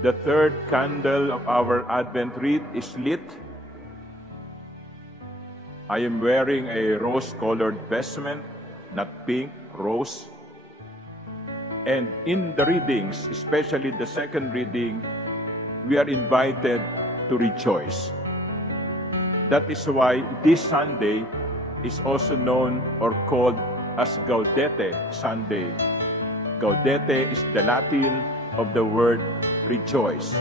The third candle of our Advent wreath is lit. I am wearing a rose-colored vestment, not pink, rose. And in the readings, especially the second reading, we are invited to rejoice. That is why this Sunday is also known or called as Gaudete Sunday. Gaudete is the Latin of the word rejoice.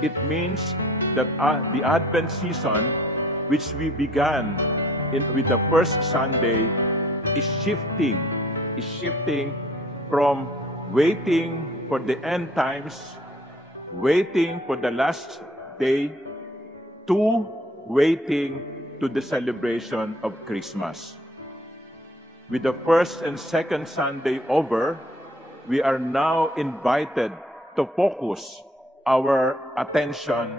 It means that the Advent season, which we began with the first Sunday, is shifting from waiting for the end times, waiting for the last day, to waiting to the celebration of Christmas. With the first and second Sunday over, we are now invited to focus our attention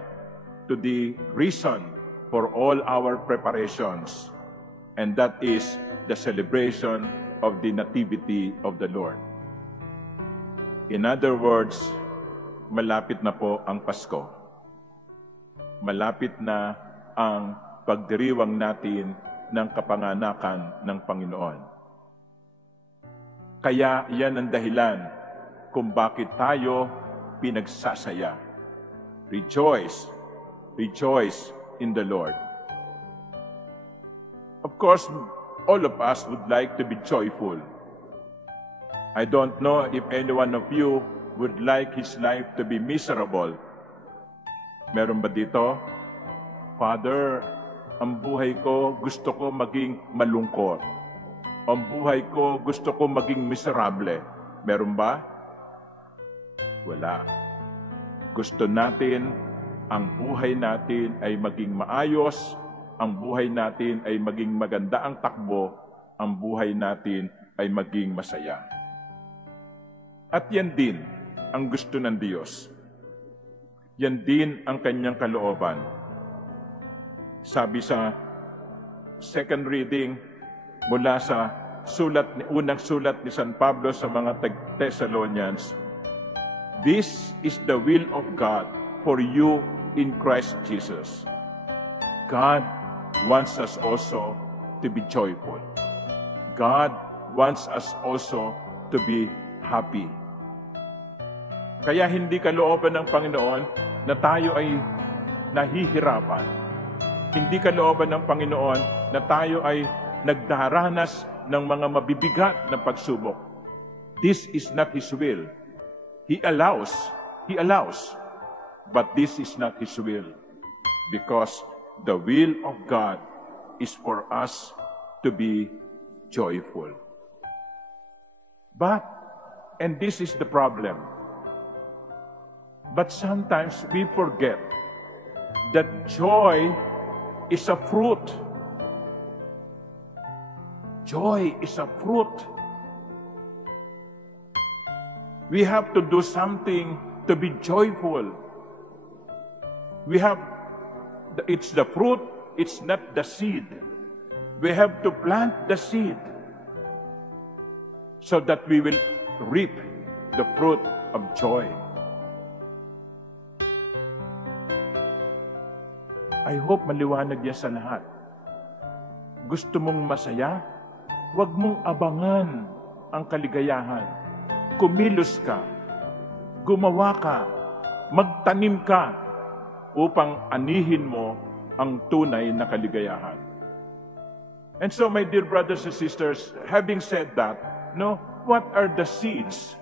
to the reason for all our preparations, and that is the celebration of the Nativity of the Lord. In other words, malapit na po ang Pasko. Malapit na ang pagdiriwang natin ng kapanganakan ng Panginoon. Kaya yan ang dahilan kung bakit tayo pinagsasaya. Rejoice, rejoice in the Lord. Of course, all of us would like to be joyful. I don't know if any one of you would like his life to be miserable. Meron ba dito? Father, ang buhay ko gusto ko maging malungkot. Ang buhay ko gusto ko maging miserable. Meron ba? Wala. Gusto natin ang buhay natin ay maging maayos, ang buhay natin ay maging maganda ang takbo, ang buhay natin ay maging masaya. At yan din ang gusto ng Diyos. Yan din ang kanyang kalooban. Sabi sa second reading mula sa unang sulat ni San Pablo sa mga Thessalonians, this is the will of God for you in Christ Jesus. God wants us also to be joyful. God wants us also to be happy. Kaya hindi kalooban ng Panginoon na tayo ay nahihirapan. Hindi kalooban ng Panginoon na tayo ay nagdaranas ng mga mabibigat na pagsubok. This is not His will. He allows, but this is not His will. Because the will of God is for us to be joyful. But, and this is the problem, but sometimes we forget that joy is a fruit. Joy is a fruit. We have to do something to be joyful. It's the fruit, it's not the seed. We have to plant the seed so that we will reap the fruit of joy. I hope maliwanag yan sa lahat. Gusto mong masaya? Huwag mong abangan ang kaligayahan. Kumilos ka, gumawa ka, magtanim ka upang anihin mo ang tunay na kaligayahan. And so, my dear brothers and sisters, having said that, what are the seeds?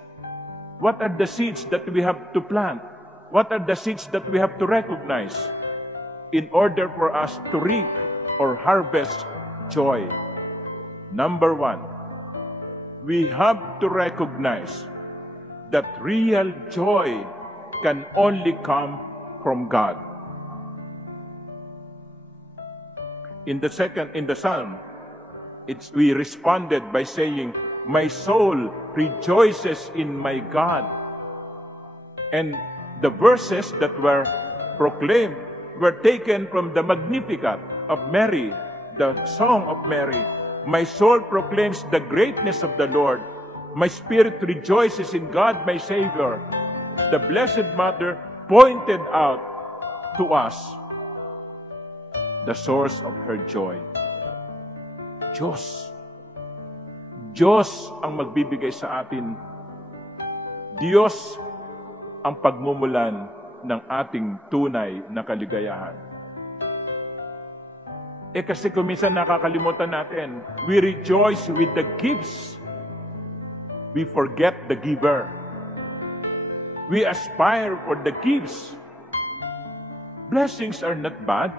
What are the seeds that we have to plant? What are the seeds that we have to recognize in order for us to reap or harvest joy? Number one, we have to recognize that real joy can only come from God. In the psalm, we responded by saying, "My soul rejoices in my God." And the verses that were proclaimed were taken from the Magnificat of Mary, the song of Mary. My soul proclaims the greatness of the Lord. My spirit rejoices in God, my Savior, the Blessed Mother pointed out to us the source of her joy. Diyos. Diyos ang magbibigay sa atin. Diyos ang pagmumulan ng ating tunay na kaligayahan. Kasi kung minsan nakakalimutan natin, we rejoice with the gifts. We forget the giver. We aspire for the gifts. Blessings are not bad.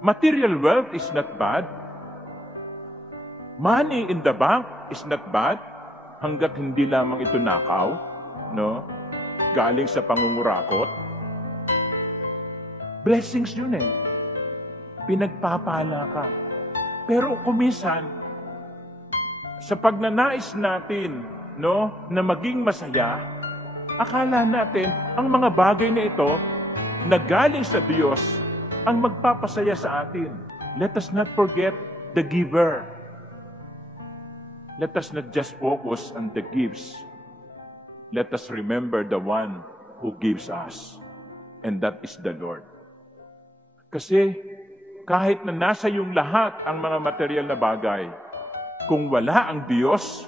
Material wealth is not bad. Money in the bank is not bad hanggat hindi lamang ito nakaw, no? Galing sa pangungurakot. Blessings yun eh. Pinagpapala ka. Pero kuminsan, sa pagnanais natin, no, na maging masaya, akala natin ang mga bagay na ito na galing sa Diyos ang magpapasaya sa atin. Let us not forget the giver. Let us not just focus on the gifts. Let us remember the one who gives us. And that is the Lord. Kasi kahit na nasa iyong lahat ang mga material na bagay, kung wala ang Diyos,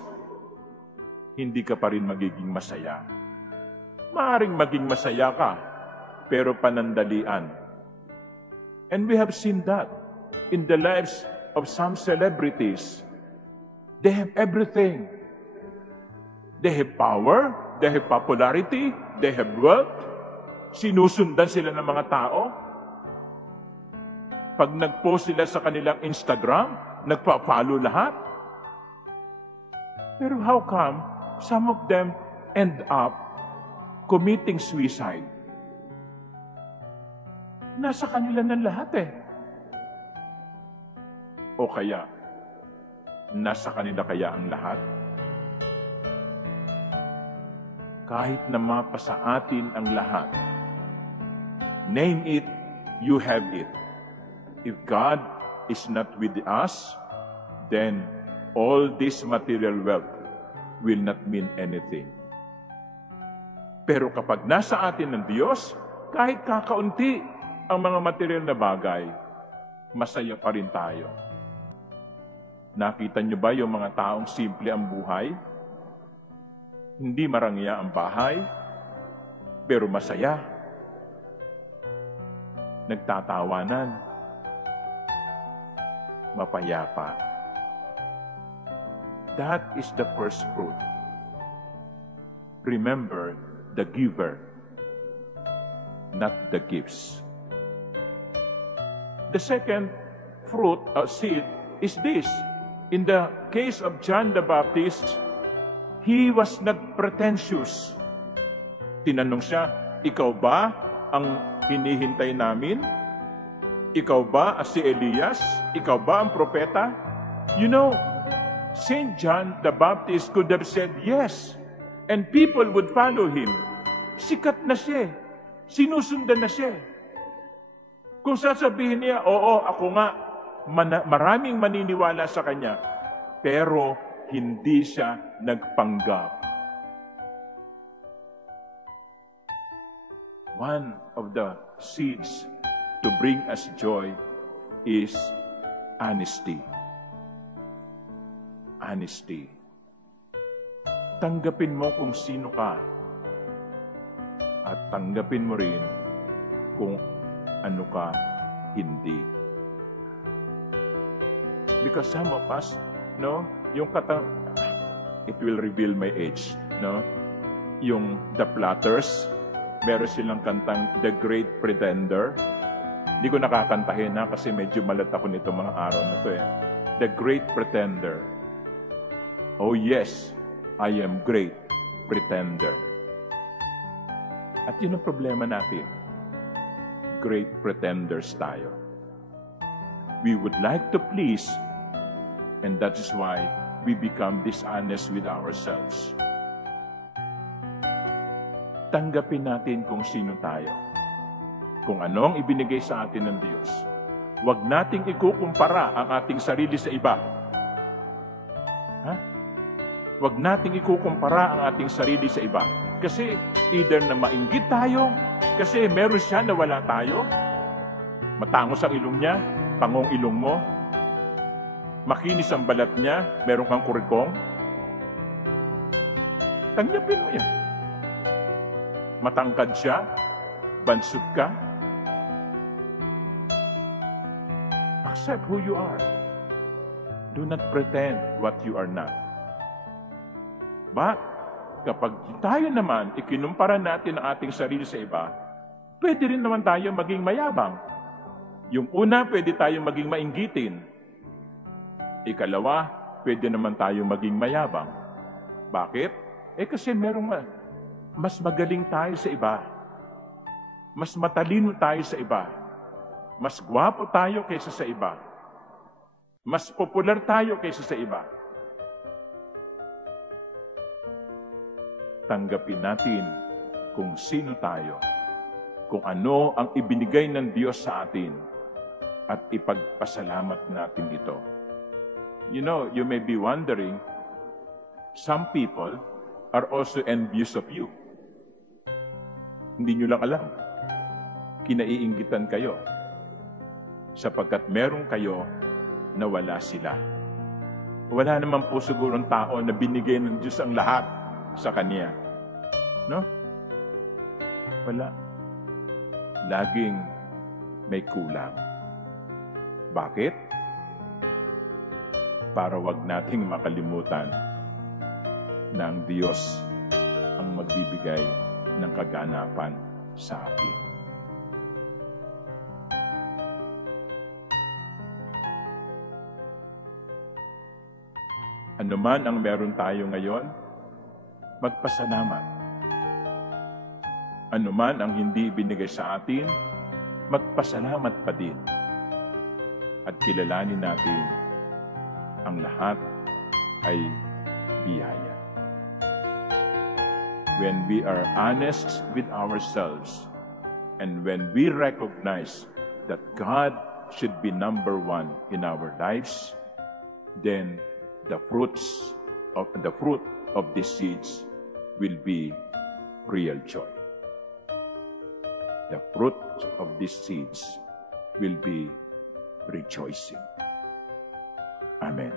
hindi ka pa rin magiging masaya. Maaring maging masaya ka, pero panandalian. And we have seen that in the lives of some celebrities. They have everything. They have power, they have popularity, they have wealth. Sinusundan sila ng mga tao. Pag nag-post sila sa kanilang Instagram, nagpa-follow lahat. Pero how come some of them end up committing suicide? Nasa kanila ng lahat eh. O kaya, nasa kanila kaya ang lahat? Kahit na mapa sa atin ang lahat, name it, you have it. If God is not with us, then all this material wealth will not mean anything. Pero kapag nasa atin ng Diyos, kahit kakaunti ang mga material na bagay, masaya pa rin tayo. Nakita niyo ba yung mga taong simple ang buhay? Hindi marangya ang bahay, pero masaya. Nagtatawanan. Mapayapa. That is the first fruit. Remember the giver, not the gifts. The second fruit, seed, is this. In the case of John the Baptist, he was not pretentious. Tinanong siya, ikaw ba ang hinihintay namin? Ikaw ba si Elias? Ikaw ba ang propeta? You know, Saint John the Baptist could have said yes, and people would follow him. Sikat na siya. Sinusundan na siya. Kung sasabihin niya, oo, ako nga, maraming maniniwala sa kanya, pero hindi siya nagpanggap. One of the seeds to bring us joy is honesty. Honesty. Tanggapin mo kung sino ka, at tanggapin mo rin kung ano ka hindi. Because some of us, no, yung it will reveal my age, no? Yung The Platters, meron silang kantang The Great Pretender. Hindi ko nakakantahin na kasi medyo malat ako nito mga araw na to eh. The Great Pretender. Oh yes, I am great pretender. At yun ang problema natin. Great pretenders tayo. We would like to please, and that is why we become dishonest with ourselves. Tanggapin natin kung sino tayo. Kung ano ang ibinigay sa atin ng Diyos. Huwag nating ikukumpara ang ating sarili sa iba. Huwag nating ikukumpara ang ating sarili sa iba. Kasi either na mainggit tayo, kasi meron siya na wala tayo. Matangos ang ilong niya, pangong ilong mo. Makinis ang balat niya, meron kang kurikong. Tanggapin mo yan. Matangkad siya, bansot ka. Accept who you are. Do not pretend what you are not. But, kapag tayo naman, ikinumpara natin ang ating sarili sa iba, pwede rin naman tayo maging mayabang. Yung una, pwede tayong maging mainggitin. Ikalawa, pwede naman tayong maging mayabang. Bakit? Kasi merong mas magaling tayo sa iba. Mas matalino tayo sa iba. Mas gwapo tayo kaysa sa iba. Mas popular tayo kaysa sa iba. Tanggapin natin kung sino tayo, kung ano ang ibinigay ng Diyos sa atin, at ipagpasalamat natin ito. You know, you may be wondering, some people are also envious of you. Hindi nyo lang alam. Kinaiinggitan kayo sapagkat meron kayo na wala sila. Wala naman po sigurong tao na binigay ng Diyos ang lahat sa Kanya. No? Wala. Laging may kulang. Bakit? Para wag nating makalimutan na ang Diyos ang magbibigay ng kaganapan sa atin. Ano man ang meron tayo ngayon, magpasalamat. Ano man ang hindi binigay sa atin, magpasalamat pa din. At kilalanin natin ang lahat ay biyaya. When we are honest with ourselves and when we recognize that God should be number one in our lives, then the fruit of these seeds will be real joy. The fruit of these seeds will be rejoicing. Amen.